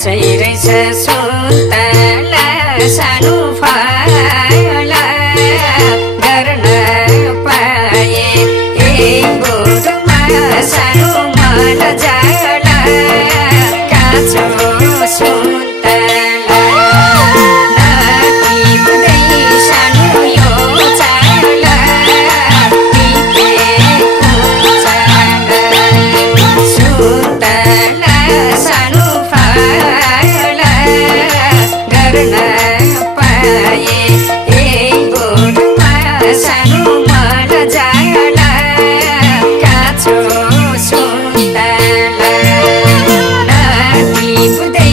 काँचै रहेछ सुन्तला सानो फला गर्न पाए गोरुमा सानो मल जाला काँचो सुन्तला नटिप्दै सानो यो चाला टिपेको चाला सुन्तला सानो फला गर्न पाए गोरुमा सानो मल जाला काँचो सुन्तला नटिप्दै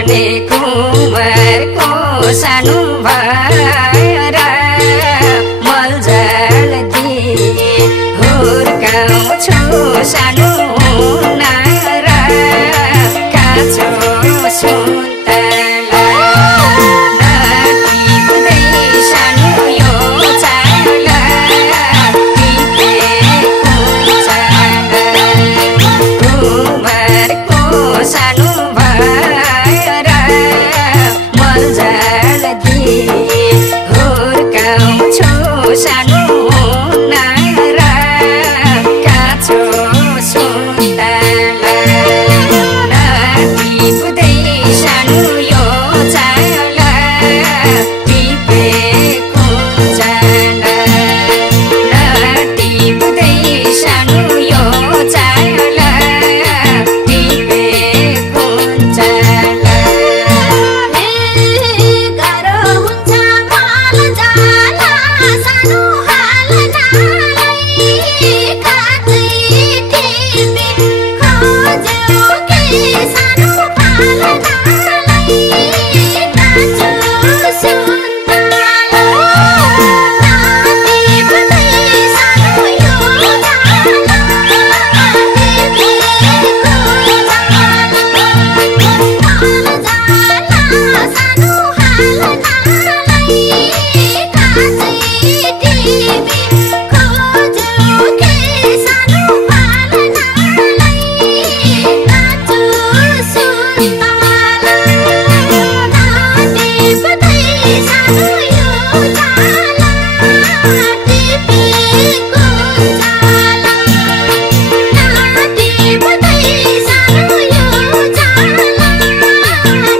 भने कुमारको सानो भएर मलजल दिए हुर्काउँछु सानो हुन र काँचो सुन्तला नटिप्दै सानो यो चाला टिपेको चाला कुमारको सानो भएर मलजल दिए हुर्काउँछु सानो हुन र काँचो सुन्तला नटिप्दै सानो यो चाला टिपेको चाला नटिप्दै सानो यो चाला टिपेको चाला गाह्रो हुन्छ मल जाला सानो हाल्नलाई काँचै टिपे खोज्यो के सानो फाल्नलाई काँचो सुन्तला नटिप्दै सानो यो चाला टिपेको चाला सानो हाल्नलाई काँचै टिपे खोज्यो के सानो फाल्नलाई काँचो सुन्तला नटिप्दै सानो यो चाला टिपेको चाला नटिप्दै सानो यो चाला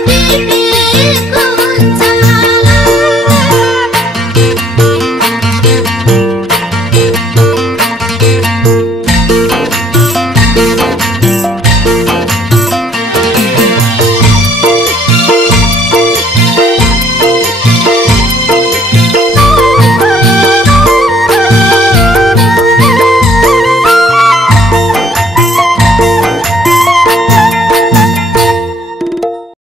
टिपेको चाला